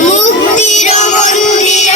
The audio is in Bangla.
মুক্তির মন্দির